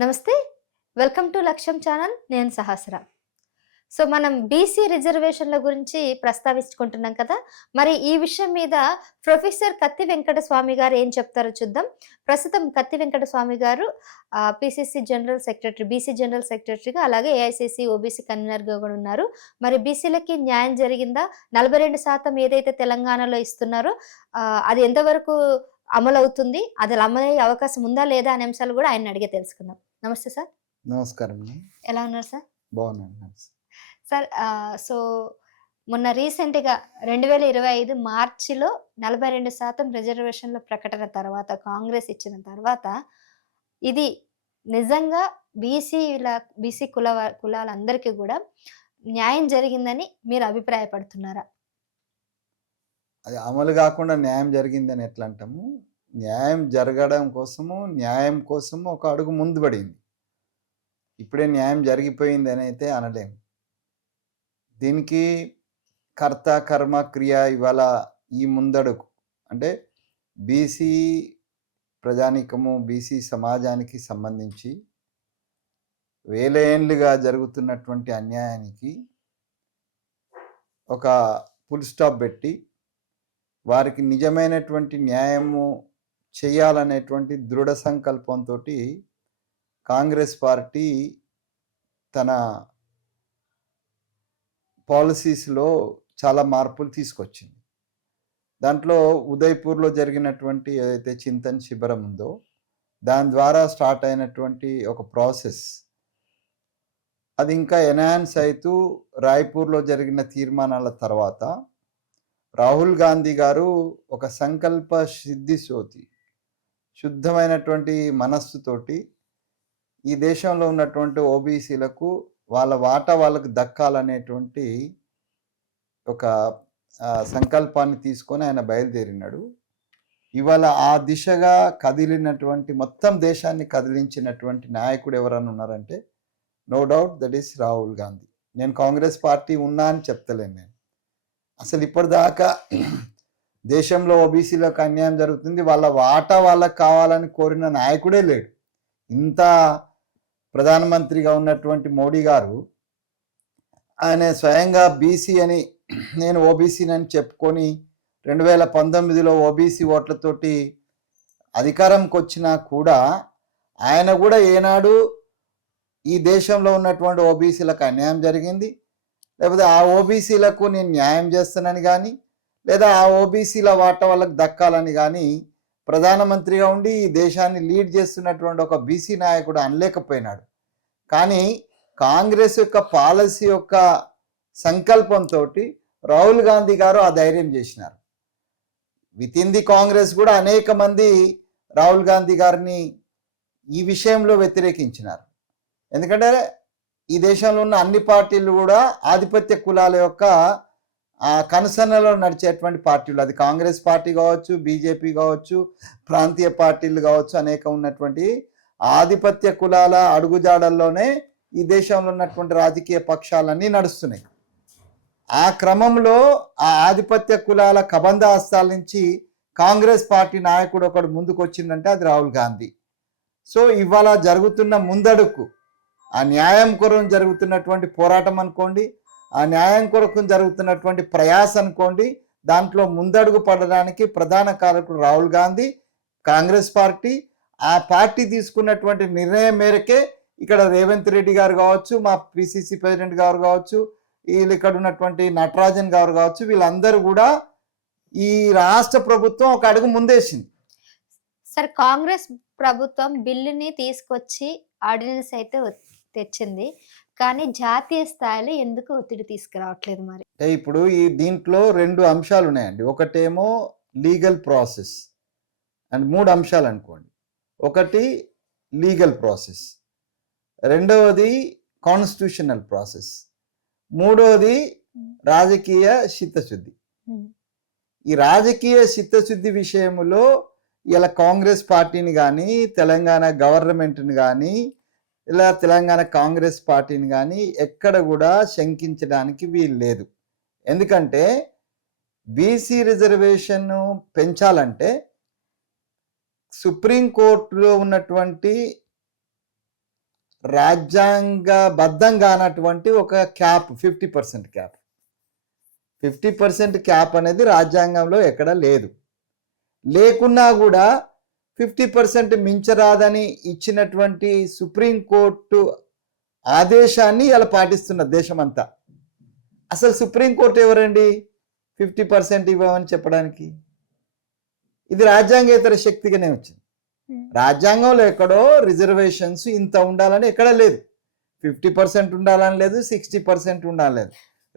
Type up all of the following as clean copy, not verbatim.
నమస్తే. Welcome to లక్ష్యం channel. నేను సహస్ర. సో, మనం బీసీ రిజర్వేషన్‌ల గురించి ప్రస్తావించుకుంటున్నాం కదా! మరి ఈ విషయం మీద ప్రొఫెసర్ కత్తి వెంకట స్వామి గారు ఏం చెప్తారో చూద్దాం. ప్రస్తుతం కత్తి వెంకట స్వామి గారు PCC general secretary, BC general సెక్రటరీగా అలాగే ఏఐసీసీ ఓబీసీ కన్వీనర్‌గా కూడా ఉన్నారు. మరి బీసీలకి న్యాయం జరిగిందా? 42% ఏదైతే తెలంగాణలో ఇస్తున్నారో అది ఎంతవరకు అమలవుతుంది? అది అమలయ్యే అవకాశం ఉందా? లేదా? అనే అంశాలు కూడా ఆయన్ని అడిగే తెలుసుకుందాం. నమస్తే సార్. నమస్కారం. ఎలా ఉన్నారు సార్? బాగున్నాను. సార్ సో, మొన్న రీసెంట్‌గా 2025 మార్చిలో 42% రిజర్వేషన్‌ల ప్రకటన తర్వాత, కాంగ్రెస్ ఇచ్చిన తర్వాత, ఇది నిజంగా బీసీల బీసీ కులాలందరికీ గూడా న్యాయం జరిగిందని మీరు అభిప్రాయపడుతున్నారా? అది అమలు కాకుండా న్యాయం జరిగిందని ఎట్లా అంటాము? న్యాయం జరగడం కోసము, న్యాయం కోసము ఒక అడుగు ముందు పడింది. ఇప్పుడే న్యాయం జరిగిపోయిందని అయితే అనలేము. దీనికి కర్త, కర్మ, క్రియ ఇవాళ ఈ ముందడుగు అంటే బీసీ ప్రజానీకము, బీసీ సమాజానికి సంబంధించి వేల ఏండ్లుగా జరుగుతున్నటువంటి అన్యాయానికి ఒక ఫుల్ స్టాప్ పెట్టి వారికి నిజమైనటువంటి న్యాయము చేయాలనేటువంటి దృఢ సంకల్పంతో కాంగ్రెస్ పార్టీ తన పాలసీస్లో చాలా మార్పులు తీసుకొచ్చింది. దాంట్లో ఉదయ్పూర్లో జరిగినటువంటి ఏదైతే చింతన్ శిబిరం ఉందో దాని ద్వారా స్టార్ట్ అయినటువంటి ఒక ప్రాసెస్ అది ఇంకా ఎన్హాన్స్ అవుతూ రాయ్పూర్లో జరిగిన తీర్మానాల తర్వాత రాహుల్ గాంధీ గారు ఒక సంకల్ప సిద్ధితోటి, శుద్ధమైనటువంటి మనస్సుతోటి ఈ దేశంలో ఉన్నటువంటి ఓబీసీలకు వాళ్ళ వాటా వాళ్ళకు దక్కాలనేటువంటి ఒక సంకల్పాన్ని తీసుకొని ఆయన బయలుదేరినాడు. ఇవాళ ఆ దిశగా కదిలినటువంటి, మొత్తం దేశాన్ని కదిలించినటువంటి నాయకుడు ఎవరన్నా ఉన్నారంటే no doubt that is Rahul Gandhi. నేను కాంగ్రెస్ పార్టీ ఉన్నా అని చెప్తలేను. నేను అసలు ఇప్పటిదాకా దేశంలో ఓబీసీలకు అన్యాయం జరుగుతుంది, వాళ్ళ వాటా వాళ్ళకు కావాలని కోరిన నాయకుడే లేడు. ఇంత ప్రధానమంత్రిగా ఉన్నటువంటి మోడీ గారు ఆయన స్వయంగా బీసీ అని, నేను ఓబీసీని అని చెప్పుకొని 2019లో ఓబీసీ ఓట్లతోటి అధికారంకి వచ్చినా కూడా ఆయన కూడా ఏనాడు ఈ దేశంలో ఉన్నటువంటి ఓబీసీలకు అన్యాయం జరిగింది, లేకపోతే ఆ ఓబీసీలకు నేను న్యాయం చేస్తానని కానీ, లేదా ఆ ఓబీసీల వాటా వాళ్ళకు దక్కాలని కానీ ప్రధానమంత్రిగా ఉండి ఈ దేశాన్ని లీడ్ చేస్తున్నటువంటి ఒక బీసీ నాయకుడు అనలేకపోయినాడు. కానీ కాంగ్రెస్ యొక్క పాలసీ యొక్క సంకల్పంతో రాహుల్ గాంధీ గారు ఆ ధైర్యం చేసినారు. విత్ ఇన్ ది కాంగ్రెస్ కూడా అనేక మంది రాహుల్ గాంధీ గారిని ఈ విషయంలో వ్యతిరేకించినారు. ఎందుకంటే ఈ దేశంలో ఉన్న అన్ని పార్టీలు కూడా ఆధిపత్య కులాల యొక్క కనుసన్నలో నడిచేటువంటి పార్టీలు, అది కాంగ్రెస్ పార్టీ కావచ్చు, బీజేపీ కావచ్చు, ప్రాంతీయ పార్టీలు కావచ్చు, అనేక ఉన్నటువంటి ఆధిపత్య కులాల అడుగుజాడల్లోనే ఈ దేశంలో ఉన్నటువంటి రాజకీయ పక్షాలన్నీ నడుస్తున్నాయి. ఆ క్రమంలో ఆ ఆధిపత్య కులాల కబంధ హస్తాల నుంచి కాంగ్రెస్ పార్టీ నాయకుడు ఒకడు ముందుకు వచ్చిందంటే అది రాహుల్ గాంధీ. సో ఇవాళ జరుగుతున్న ముందడుగు, ఆ న్యాయం కొరకు జరుగుతున్నటువంటి పోరాటం అనుకోండి, ఆ న్యాయం కొరకు జరుగుతున్నటువంటి ప్రయాస అనుకోండి, దాంట్లో ముందడుగు పడడానికి ప్రధాన కారకుడు రాహుల్ గాంధీ, కాంగ్రెస్ పార్టీ. ఆ పార్టీ తీసుకున్నటువంటి నిర్ణయం మేరకే ఇక్కడ రేవంత్ రెడ్డి గారు కావచ్చు, మా పిసిసి ప్రెసిడెంట్ గారు కావచ్చు, వీళ్ళు ఇక్కడ ఉన్నటువంటి నటరాజన్ గారు కావచ్చు, వీళ్ళందరూ కూడా ఈ రాష్ట్ర ప్రభుత్వం ఒక అడుగు ముందేసింది. సార్, కాంగ్రెస్ ప్రభుత్వం బిల్లుని తీసుకొచ్చి ఆర్డినెన్స్ అయితే తెచ్చింది, కానీ జాతీయ స్థాయిలో ఎందుకు ఒత్తిడి తీసుకురావట్లేదు? మరి ఇప్పుడు ఈ దీంట్లో 2 అంశాలు ఉన్నాయండి. ఒకటేమో లీగల్ ప్రాసెస్ అండ్ 3 అంశాలు అనుకోండి. ఒకటి లీగల్ ప్రాసెస్, రెండవది కాన్స్టిట్యూషనల్ ప్రాసెస్, మూడవది రాజకీయ చిత్తశుద్ధి. ఈ రాజకీయ చిత్తశుద్ధి విషయంలో ఇలా కాంగ్రెస్ పార్టీని కానీ, తెలంగాణ గవర్నమెంట్ని కానీ, ఇలా తెలంగాణ కాంగ్రెస్ పార్టీని కానీ ఎక్కడ కూడా శంకించడానికి వీలు లేదు. ఎందుకంటే బీసీ రిజర్వేషన్ పెంచాలంటే సుప్రీంకోర్టులో ఉన్నటువంటి రాజ్యాంగబద్ధంగా అన్నటువంటి ఒక క్యాప్ 50% క్యాప్. 50% క్యాప్ అనేది రాజ్యాంగంలో ఎక్కడ లేదు. లేకున్నా కూడా 50% మించరాదని ఇచ్చినటువంటి సుప్రీంకోర్టు ఆదేశాన్ని ఇలా పాటిస్తున్న దేశమంతా. అసలు సుప్రీంకోర్టు ఎవరండి 50% ఇవ్వమని చెప్పడానికి? ఇది రాజ్యాంగేతర శక్తిగానే వచ్చింది. రాజ్యాంగంలో ఎక్కడో రిజర్వేషన్స్ ఇంత ఉండాలని ఎక్కడ లేదు. 50% ఉండాలని లేదు, 60% ఉండాలని లేదు.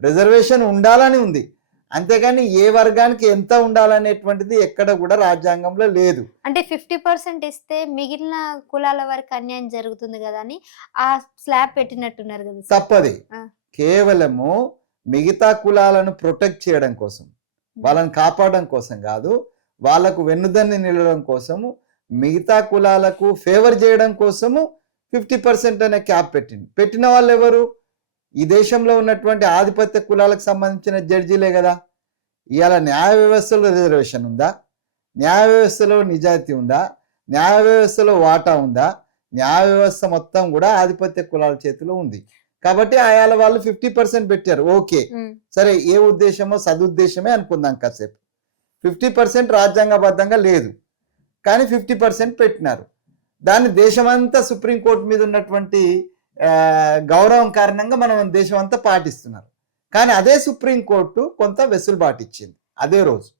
రిజర్వేషన్ ఉండాలని ఉంది, అంతేగాని ఏ వర్గానికి ఎంత ఉండాలనేటువంటిది ఎక్కడ కూడా రాజ్యాంగంలో లేదు. అంటే 50% ఇస్తే మిగిలిన కులాల వారికి అన్యాయం జరుగుతుంది కదా అని ఆ స్లాబ్ పెట్టినట్టున్నారు కదా సార్. తప్పది. కేవలము మిగతా కులాలను ప్రొటెక్ట్ చేయడం కోసం, వాళ్ళని కాపాడడం కోసం కాదు, వాళ్ళకు వెన్నుదన్ని నిలవడం కోసము, మిగతా కులాలకు ఫేవర్ చేయడం కోసము 50% అనే క్యాప్ పెట్టిన వాళ్ళు ఎవరు? ఈ దేశంలో ఉన్నటువంటి ఆధిపత్య కులాలకు సంబంధించిన జడ్జీలే కదా. ఇవాళ న్యాయ వ్యవస్థలో రిజర్వేషన్ ఉందా? న్యాయ వ్యవస్థలో నిజాయితీ ఉందా? న్యాయ వ్యవస్థలో వాటా ఉందా? న్యాయ వ్యవస్థ మొత్తం కూడా ఆధిపత్య కులాల చేతిలో ఉంది. కాబట్టి ఆయాల వాళ్ళు 50% పెట్టారు. ఓకే, సరే, ఏ ఉద్దేశమో సదుద్దేశమే అనుకుందాం కాసేపు. 50% రాజ్యాంగబద్ధంగా లేదు, కానీ 50% పెట్టినారు. దాన్ని దేశమంతా సుప్రీంకోర్టు మీద ఉన్నటువంటి గౌరవం కారణంగా మనం దేశం అంతా పాటిస్తున్నారు. కానీ అదే సుప్రీంకోర్టు కొంత వెసులుబాటు ఇచ్చింది అదే రోజు.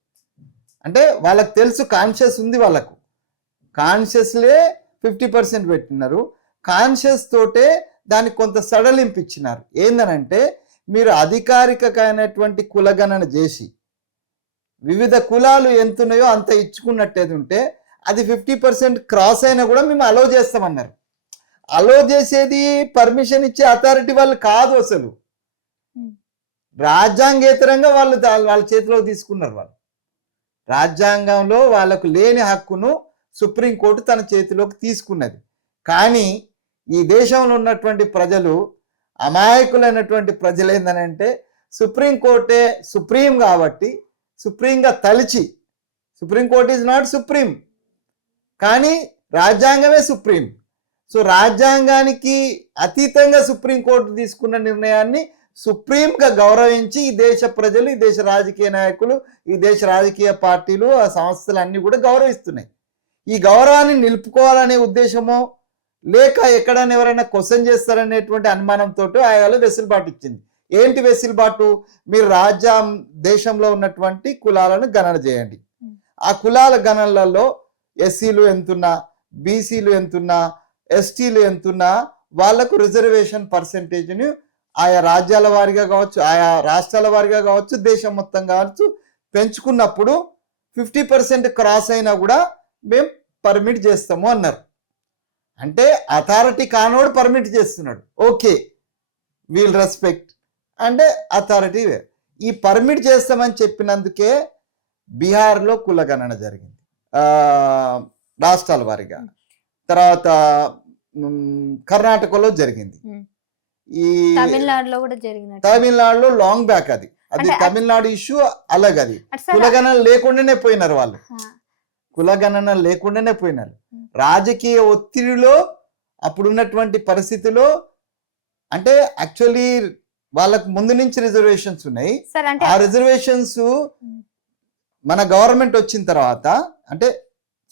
అంటే వాళ్ళకి తెలుసు, కాన్షియస్ ఉంది వాళ్ళకు, కాన్షియస్లే 50% పెట్టినారు. కాన్షియస్ తోటే దానికి కొంత సడలింపు ఇచ్చినారు. ఏందనంటే, మీరు అధికారికమైనటువంటి కులగణన చేసి వివిధ కులాలు ఎంతున్నాయో అంత ఇచ్చుకున్నట్టేది ఉంటే అది 50% క్రాస్ అయినా కూడా మేము అలో చేస్తామన్నారు. అలో చేసేది పర్మిషన్ ఇచ్చే అథారిటీ వాళ్ళు కాదు, అసలు రాజ్యాంగేతరంగా వాళ్ళు వాళ్ళ చేతిలో తీసుకున్నారు. వాళ్ళు రాజ్యాంగంలో వాళ్ళకు లేని హక్కును సుప్రీంకోర్టు తన చేతిలోకి తీసుకున్నది. కానీ ఈ దేశంలో ఉన్నటువంటి ప్రజలు, అమాయకులైనటువంటి ప్రజలు ఏందనంటే, సుప్రీంకోర్టే సుప్రీం కాబట్టి సుప్రీంగా తలిచి, సుప్రీంకోర్టు ఈజ్ నాట్ సుప్రీం, కానీ రాజ్యాంగమే సుప్రీం. సో రాజ్యాంగానికి అతీతంగా సుప్రీంకోర్టు తీసుకున్న నిర్ణయాన్ని సుప్రీంగా గౌరవించి ఈ దేశ ప్రజలు, ఈ దేశ రాజకీయ నాయకులు, ఈ దేశ రాజకీయ పార్టీలు, ఆ సంస్థలు అన్ని కూడా గౌరవిస్తున్నాయి. ఈ గౌరవాన్ని నిలుపుకోవాలనే ఉద్దేశమో లేక ఎక్కడైనా ఎవరైనా క్వశ్చన్ చేస్తారనేటువంటి అనుమానంతో ఆయన వెసులుబాటు ఇచ్చింది. ఏంటి వెసులుబాటు? మీరు దేశంలో ఉన్నటువంటి కులాలను గణన చేయండి. ఆ కులాల గణనలలో ఎస్సీలు ఎంతున్నా, బీసీలు ఎంతున్నా, ఎస్టీలు ఎంతున్నా, వాళ్లకు రిజర్వేషన్ పర్సెంటేజ్ని ఆయా రాజ్యాల వారిగా కావచ్చు, ఆయా రాష్ట్రాల వారిగా కావచ్చు, దేశం మొత్తం కావచ్చు పెంచుకున్నప్పుడు 50% క్రాస్ అయినా కూడా మేము పర్మిట్ చేస్తాము అన్నారు. అంటే అథారిటీ కానోడు పర్మిట్ చేస్తున్నాడు, ఓకే, వీల్ రెస్పెక్ట్ అంటే అథారిటీ. ఈ పర్మిట్ చేస్తామని చెప్పినందుకే బీహార్లో కులగణన జరిగింది రాష్ట్రాల వారిగా. తర్వాత కర్ణాటకలో జరిగింది, ఈ తమిళనాడులో కూడా జరిగింది. తమిళనాడులో లాంగ్ బ్యాక్ అది తమిళనాడు ఇష్యూ అలాగే. అది కులగణన లేకుండానే పోయినారు వాళ్ళు, కులగణన లేకుండానే పోయినారు. రాజకీయ ఒత్తిడిలో అప్పుడున్నటువంటి పరిస్థితిలో, అంటే యాక్చువల్లీ వాళ్ళకు ముందు నుంచి రిజర్వేషన్స్ ఉన్నాయి. ఆ రిజర్వేషన్స్ మన గవర్నమెంట్ వచ్చిన తర్వాత, అంటే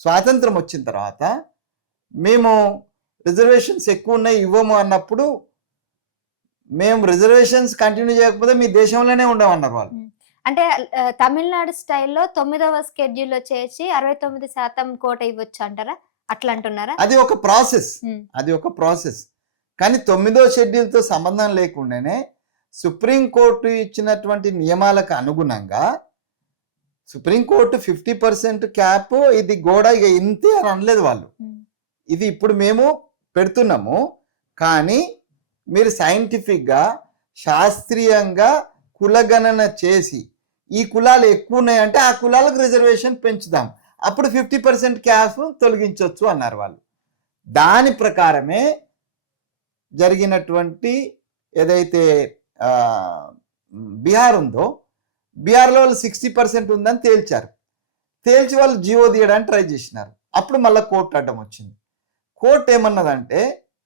స్వాతంత్రం వచ్చిన తర్వాత, మేము రిజర్వేషన్స్ ఎక్కువ ఉన్నాయి ఇవ్వము అన్నప్పుడు, మేము రిజర్వేషన్స్ కంటిన్యూ చేయకపోతే మీ దేశంలోనే ఉండమన్నారు వాళ్ళు. అంటే తమిళనాడు స్టైల్లో 9వ షెడ్యూల్లో చేసి 69% కోట ఇవ్వచ్చు అంటారా? అట్లా అంటున్నారా? అది ఒక ప్రాసెస్, అది ఒక ప్రాసెస్. కానీ 9వ షెడ్యూల్తో సంబంధం లేకుండానే సుప్రీంకోర్టు ఇచ్చినటువంటి నియమాలకు అనుగుణంగా సుప్రీంకోర్టు 50% క్యాప్, ఇది గోడ ఇక ఇంతే అని అనలేదు వాళ్ళు. ఇది ఇప్పుడు మేము పెడుతున్నాము, కానీ మీరు సైంటిఫిక్గా శాస్త్రీయంగా కులగణన చేసి ఈ కులాలు ఎక్కువ ఉన్నాయంటే ఆ కులాలకు రిజర్వేషన్ పెంచుదాం, అప్పుడు 50% క్యాప్ తొలగించవచ్చు అన్నారు వాళ్ళు. దాని ప్రకారమే జరిగినటువంటి ఏదైతే బీహార్ ఉందో, బీహార్లో వాళ్ళు 60% ఉందని తేల్చారు. తేల్చి వాళ్ళు జీవో తీయడానికి ట్రై చేసినారు. అప్పుడు మళ్ళీ కోర్టు అడ్డం వచ్చింది. కోర్టు ఏమన్నదంటే,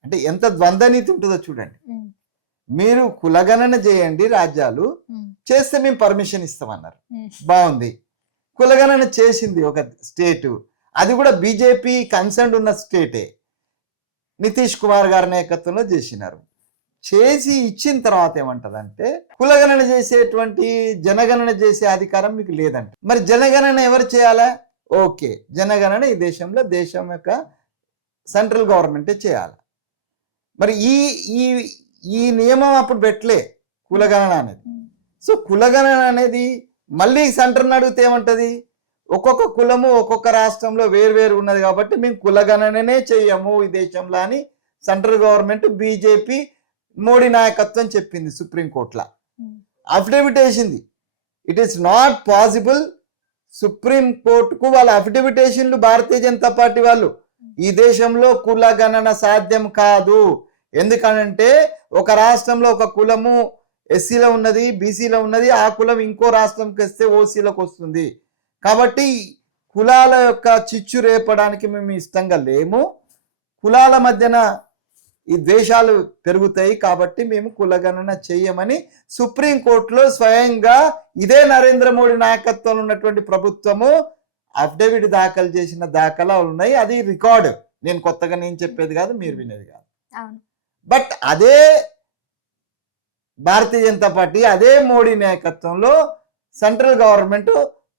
అంటే ఎంత ద్వంద్వనీతి ఉంటుందో చూడండి. మీరు కులగణన చేయండి రాజ్యాలు, చేస్తే మేము పర్మిషన్ ఇస్తామన్నారు. బాగుంది. కులగణన చేసింది ఒక స్టేటు, అది కూడా బీజేపీ కన్సర్న్ ఉన్న స్టేటే. నితీష్ కుమార్ గారి నాయకత్వంలో చేసినారు. చేసి ఇచ్చిన తర్వాత ఏమంటదంటే కులగణన చేసేటువంటి జనగణన చేసే అధికారం మీకు లేదంట. మరి జనగణన ఎవరు చేయాలా? ఓకే, జనగణన ఈ దేశంలో దేశం యొక్క సెంట్రల్ గవర్నమెంటే చేయాలి. మరి ఈ ఈ ఈ నియమం అప్పుడు పెట్టలే కులగణన అనేది. సో కులగణన అనేది మళ్ళీ సెంటర్ని అడిగితే ఏమంటది, ఒక్కొక్క కులము ఒక్కొక్క రాష్ట్రంలో వేరు ఉన్నది కాబట్టి మేము కులగణననే చెయ్యము ఈ దేశంలో అని సెంట్రల్ గవర్నమెంట్ బీజేపీ మోడీ నాయకత్వం చెప్పింది సుప్రీంకోర్టులో. అఫిడవిట్ వేసింది. It is not possible. సుప్రీంకోర్టుకు వాళ్ళ అఫిడవిట్ వేసిండ్రు భారతీయ జనతా పార్టీ వాళ్ళు, ఈ దేశంలో కులగణన సాధ్యం కాదు. ఎందుకనంటే ఒక రాష్ట్రంలో ఒక కులము ఎస్సీలో ఉన్నది, బీసీలో ఉన్నది, ఆ కులం ఇంకో రాష్ట్రంకి వస్తే ఓసీలోకి వస్తుంది. కాబట్టి కులాల యొక్క చిచ్చు రేపడానికి మేము ఇష్టంగా లేము. కులాల మధ్యన ఈ ద్వేషాలు పెరుగుతాయి కాబట్టి మేము కులగణన చెయ్యమని సుప్రీంకోర్టులో స్వయంగా ఇదే నరేంద్ర మోడీ నాయకత్వంలో ఉన్నటువంటి ప్రభుత్వము అఫిడవిట్ దాఖలు చేసిన దాఖలాలు ఉన్నాయి. అది రికార్డు. నేను కొత్తగా నేను చెప్పేది కాదు, మీరు వినేది కాదు. బట్ అదే భారతీయ జనతా పార్టీ, అదే మోడీ నాయకత్వంలో సెంట్రల్ గవర్నమెంట్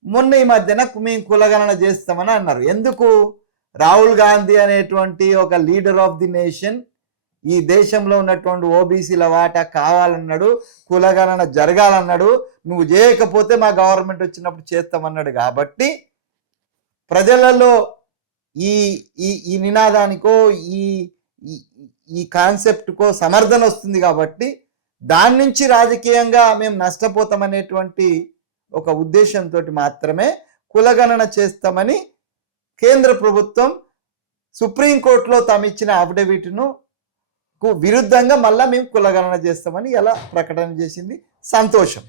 మొన్న ఈ మధ్యన మేము కులగణన చేస్తామని అన్నారు. ఎందుకు? రాహుల్ గాంధీ అనేటువంటి ఒక లీడర్ ఆఫ్ ది నేషన్ ఈ దేశంలో ఉన్నటువంటి ఓబీసీల వాటా కావాలన్నాడు, కులగణన జరగాలన్నాడు. నువ్వు చేయకపోతే మా గవర్నమెంట్ వచ్చినప్పుడు చేస్తామన్నాడు. కాబట్టి ప్రజలలో ఈ ఈ నినాదానికో ఈ ఈ కాన్సెప్ట్కో సమర్థన వస్తుంది. కాబట్టి దాని నుంచి రాజకీయంగా మేము నష్టపోతామనేటువంటి ఒక ఉద్దేశంతో మాత్రమే కులగణన చేస్తామని కేంద్ర ప్రభుత్వం సుప్రీంకోర్టులో తాము ఇచ్చిన అఫిడవిట్ను విరుద్ధంగా మళ్ళా మేము కులగణన చేస్తామని ఎలా ప్రకటన చేసింది. సంతోషం.